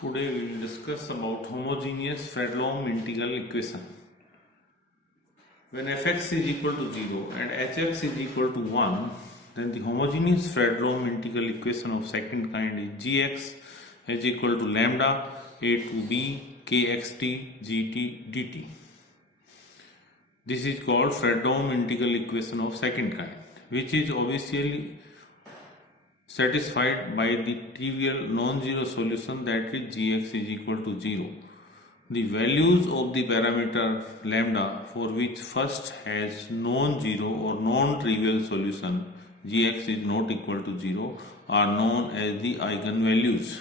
Today we will discuss about homogeneous Fredholm integral equation. When fx is equal to 0 and hx is equal to 1, then the homogeneous Fredholm integral equation of second kind is gx is equal to lambda a to b kxt gt dt. This is called Fredholm integral equation of second kind, which is obviously satisfied by the trivial non-zero solution, that is gx is equal to 0. The values of the parameter lambda for which first has non-zero or non-trivial solution gx is not equal to 0 are known as the eigenvalues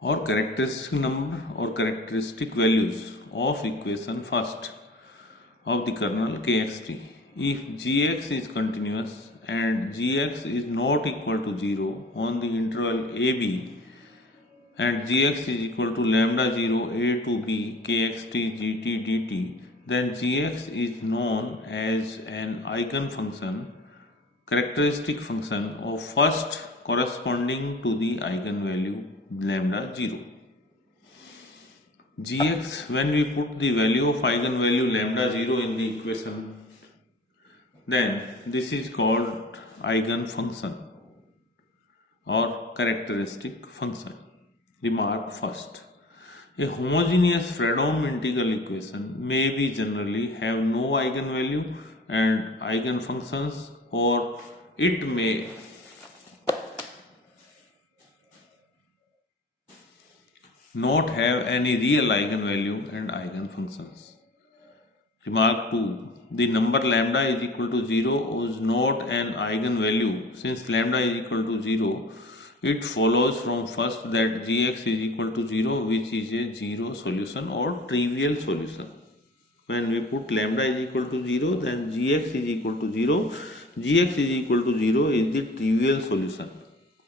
or characteristic number or characteristic values of equation first of the kernel kxt. If gx is continuous and gx is not equal to 0 on the interval ab and gx is equal to lambda 0 a to b kxt gt dt, then gx is known as an eigenfunction, characteristic function of first corresponding to the eigenvalue lambda 0. Gx, when we put the value of eigenvalue lambda 0 in the equation, then this is called eigenfunction or characteristic function. Remark first. A homogeneous Fredholm integral equation may be generally have no eigenvalue and eigenfunctions, or it may not have any real eigenvalue and eigenfunctions. Remark 2. The number lambda is equal to 0 is not an eigenvalue. Since lambda is equal to 0, it follows from first that gx is equal to 0, which is a zero solution or trivial solution. When we put lambda is equal to 0, then gx is equal to 0. Gx is equal to 0 is the trivial solution.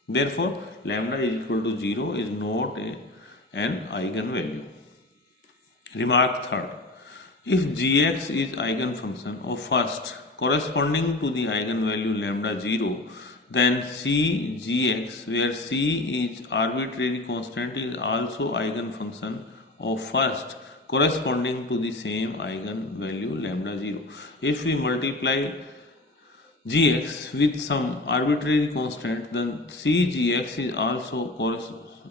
Therefore, lambda is equal to 0 is not an eigenvalue. Remark third. If gx is eigenfunction of first corresponding to the eigenvalue lambda 0, then cgx, where c is arbitrary constant, is also eigenfunction of first corresponding to the same eigenvalue lambda 0. If we multiply gx with some arbitrary constant, then cgx is also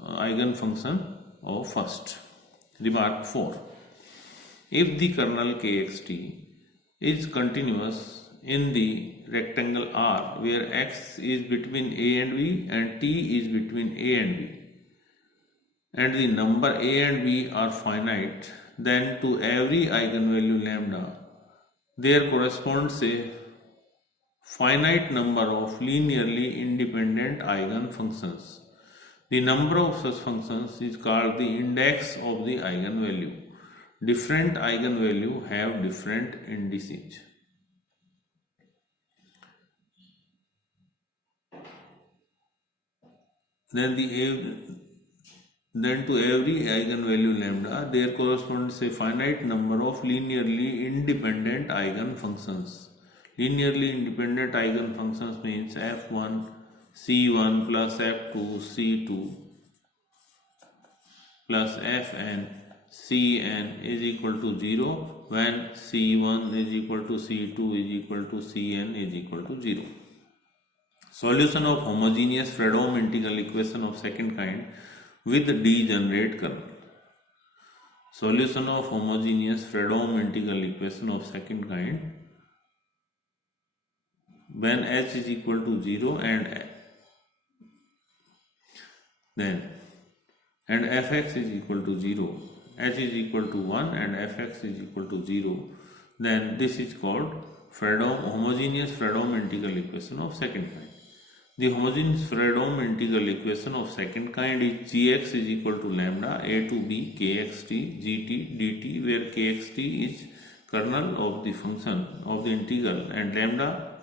eigenfunction of first. Remark 4. If the kernel kxt is continuous in the rectangle R, where x is between a and b and t is between a and b, and the number a and b are finite, then to every eigenvalue lambda there corresponds a finite number of linearly independent eigenfunctions. The number of such functions is called the index of the eigenvalue. Different eigenvalue have different indices. Then to every eigenvalue lambda there corresponds a finite number of linearly independent eigenfunctions. Linearly independent eigenfunctions means f1 c1 plus f2 c2 plus fn cn is equal to 0 when c1 is equal to c2 is equal to cn is equal to 0. Solution of homogeneous Fredholm integral equation of second kind with degenerate kernel. Solution of homogeneous Fredholm integral equation of second kind when h is equal to 0 and fx is equal to 0, h is equal to 1 and fx is equal to 0, then this is called homogeneous Fredholm integral equation of second kind. The homogeneous Fredholm integral equation of second kind is gx is equal to lambda a to b kxt gt dt, where kxt is kernel of the function of the integral and lambda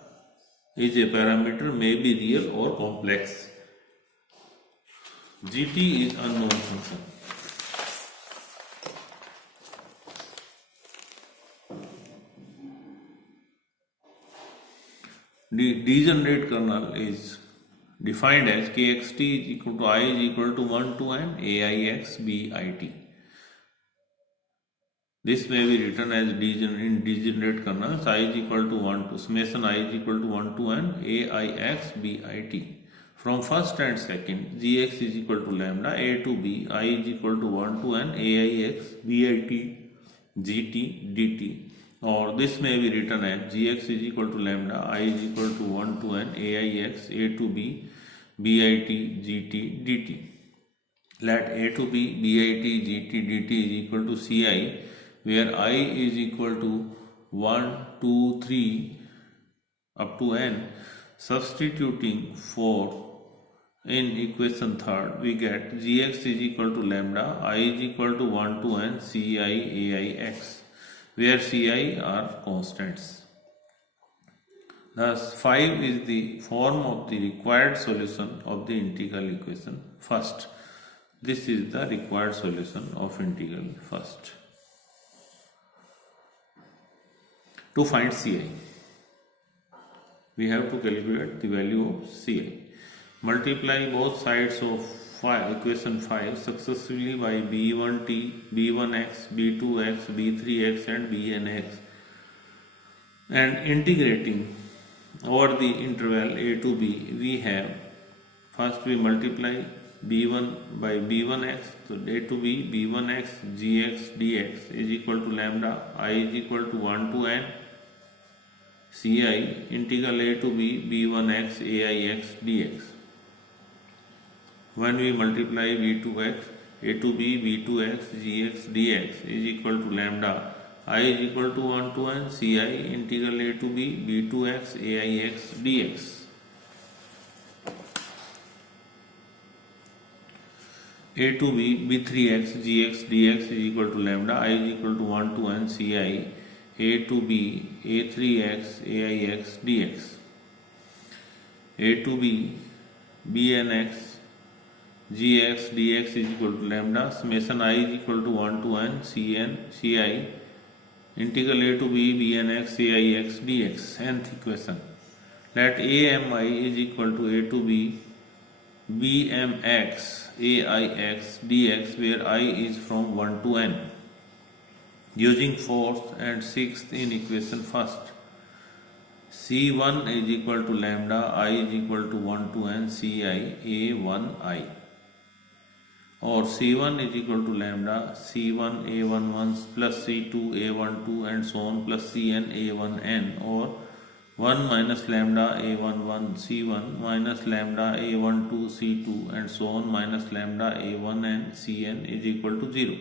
is a parameter, may be real or complex. Gt is unknown function. The degenerate kernel is defined as kxt is equal to I is equal to 1 to n aix bit. This may be written as in degenerate kernels. I is equal to 1 to summation I is equal to 1 to n aix bit. From first and second, gx is equal to lambda a to b, I is equal to 1 to n aix bit gt dt. Or this may be written as gx is equal to lambda I is equal to 1 to n aix a to b bit gt dt. Let a to b bit gt dt is equal to ci, where I is equal to 1, 2, 3 up to n. Substituting for in equation third, we get gx is equal to lambda I is equal to 1 to n ci aix, where ci are constants. Thus 5 is the form of the required solution of the integral equation first. This is the required solution of integral first. To find ci, we have to calculate the value of ci. Multiply both sides of equation 5 successively by b1t, b1x, b2x, b3x and bnx, and integrating over the interval a to b, we have first we multiply b1 by b1x, so a to b b1x gx dx is equal to lambda I is equal to 1 to n ci integral a to b b1x aix dx. When we multiply b2x, a to b b2x gx dx is equal to lambda I is equal to 1 to n ci integral a to b b2x aix dx. A to b b3x gx dx is equal to lambda I is equal to 1 to n ci a to b a3x aix dx. A to b bnx gx dx is equal to lambda summation I is equal to 1 to n cn ci integral a to b bnx aix dx. Nth equation, let ami is equal to a to b bmx aix dx, where I is from 1 to n. Using fourth and sixth in equation first, c1 is equal to lambda I is equal to 1 to n ci a1i, or c1 is equal to lambda c1 a11 plus c2 a12 and so on plus cn a1n, or 1 minus lambda a11 c1 minus lambda a12 c2 and so on minus lambda a1n cn is equal to 0.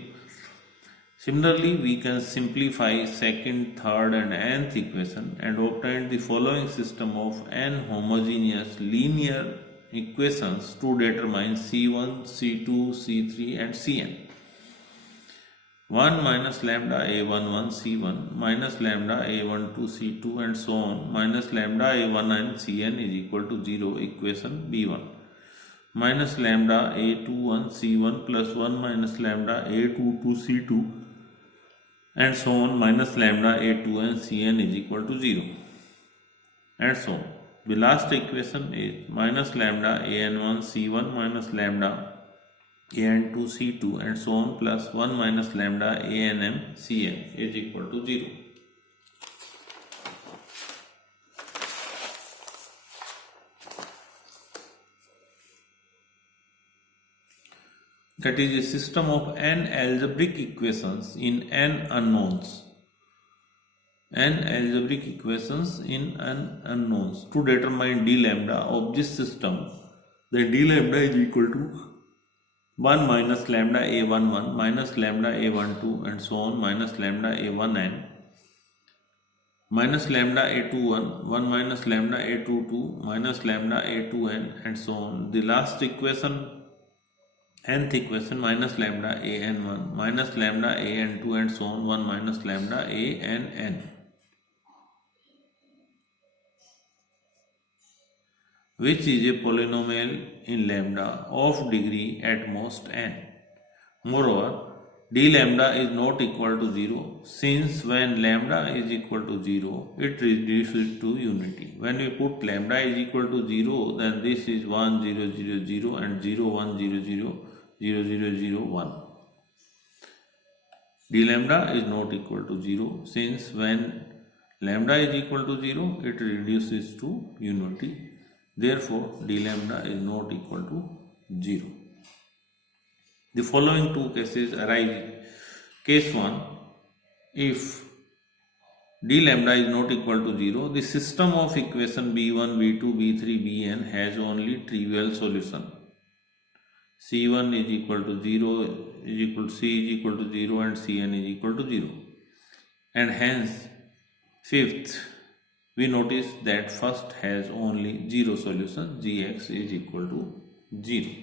Similarly, we can simplify second, third and nth equation and obtain the following system of n homogeneous linear equations to determine c1, c2, c3 and cn. 1 minus lambda a11 c1 minus lambda a12 c2 and so on minus lambda a1n cn is equal to 0, equation b1. Minus lambda a21 c1 plus 1 minus lambda a22 c2 and so on minus lambda a2n cn is equal to 0, and so on. The last equation is minus lambda an1 c1 minus lambda an2 c2 and so on plus 1 minus lambda anm cn is equal to 0. That is a system of n algebraic equations in n unknowns. N algebraic equations in n unknowns to determine d lambda of this system. Then d lambda is equal to 1 minus lambda a11 minus lambda a12 and so on minus lambda a1n minus lambda a21 1 minus lambda a22 minus lambda a2n and so on. The last equation, nth equation, minus lambda an1 minus lambda an2 and so on 1 minus lambda ann, which is a polynomial in lambda of degree at most n. Moreover, d lambda is not equal to 0, since when lambda is equal to 0, it reduces to unity. When we put lambda is equal to 0, then this is 1 0 0 0 and 0 1 0 0 0 0 0 1. D lambda is not equal to 0, since when lambda is equal to 0, it reduces to unity. Therefore, d lambda is not equal to 0. The following two cases arise. Case 1, if d lambda is not equal to 0, the system of equation b1, b2, b3, bn has only trivial solution. c1 is equal to 0, is equal to c is equal to 0 and cn is equal to 0. And hence, fifth, we notice that first has only 0 solution, gx is equal to 0.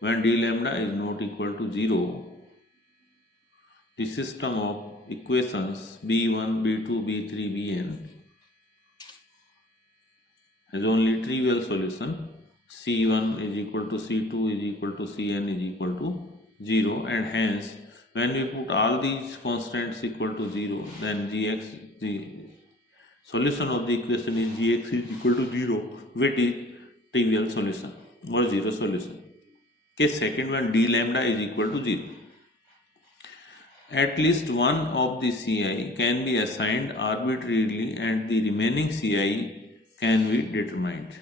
When d lambda is not equal to 0, the system of equations b1, b2, b3, bn has only trivial solution. c1 is equal to c2 is equal to cn is equal to 0, and hence when we put all these constants equal to 0, then gx, the solution of the equation is gx is equal to 0, which is trivial solution or 0 solution. Case second, when d lambda is equal to 0. At least one of the ci can be assigned arbitrarily and the remaining ci can be determined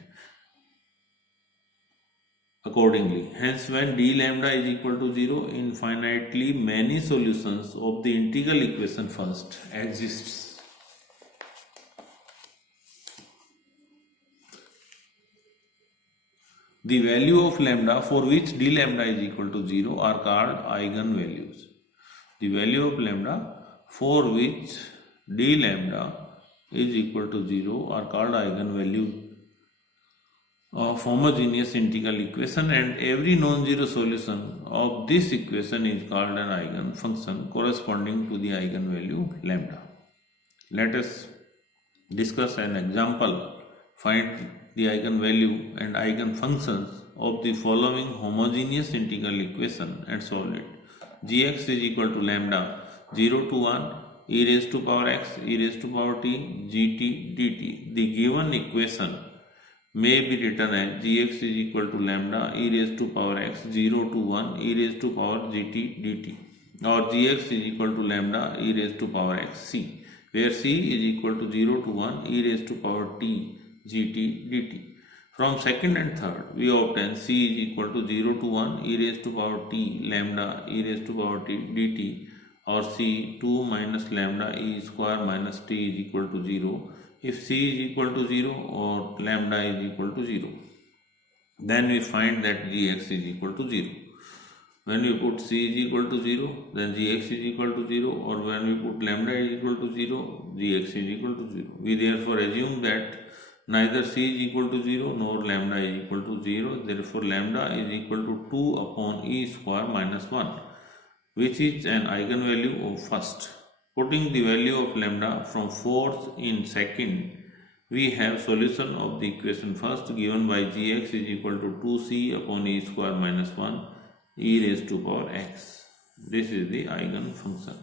accordingly. Hence, when d lambda is equal to 0, infinitely many solutions of the integral equation first exists. The value of lambda for which d lambda is equal to 0 are called eigenvalues. The value of lambda for which d lambda is equal to 0 are called eigenvalues of homogeneous integral equation, and every non-zero solution of this equation is called an eigenfunction corresponding to the eigenvalue lambda. Let us discuss an example. Find the eigenvalue and eigenfunctions of the following homogeneous integral equation and solve it. Gx is equal to lambda 0 to 1 e raised to power x e raised to power t gt dt. The given equation may be written as gx is equal to lambda e raised to power x 0 to 1 e raised to power gt dt, or gx is equal to lambda e raised to power x c, where c is equal to 0 to 1 e raised to power t gt dt. From second and third, we obtain c is equal to 0 to 1 e raised to power t lambda e raised to power t dt, or c 2 minus lambda e square minus t is equal to 0 if c is equal to 0 or lambda is equal to 0. Then we find that gx is equal to 0. When we put c is equal to 0, then gx is equal to 0, or when we put lambda is equal to 0, gx is equal to 0. We therefore assume that neither c is equal to 0 nor lambda is equal to 0. Therefore, lambda is equal to 2 upon e square minus 1, which is an eigenvalue of first. Putting the value of lambda from fourth in second, we have solution of the equation first given by gx is equal to 2c upon e square minus 1 e raised to power x. This is the eigenfunction.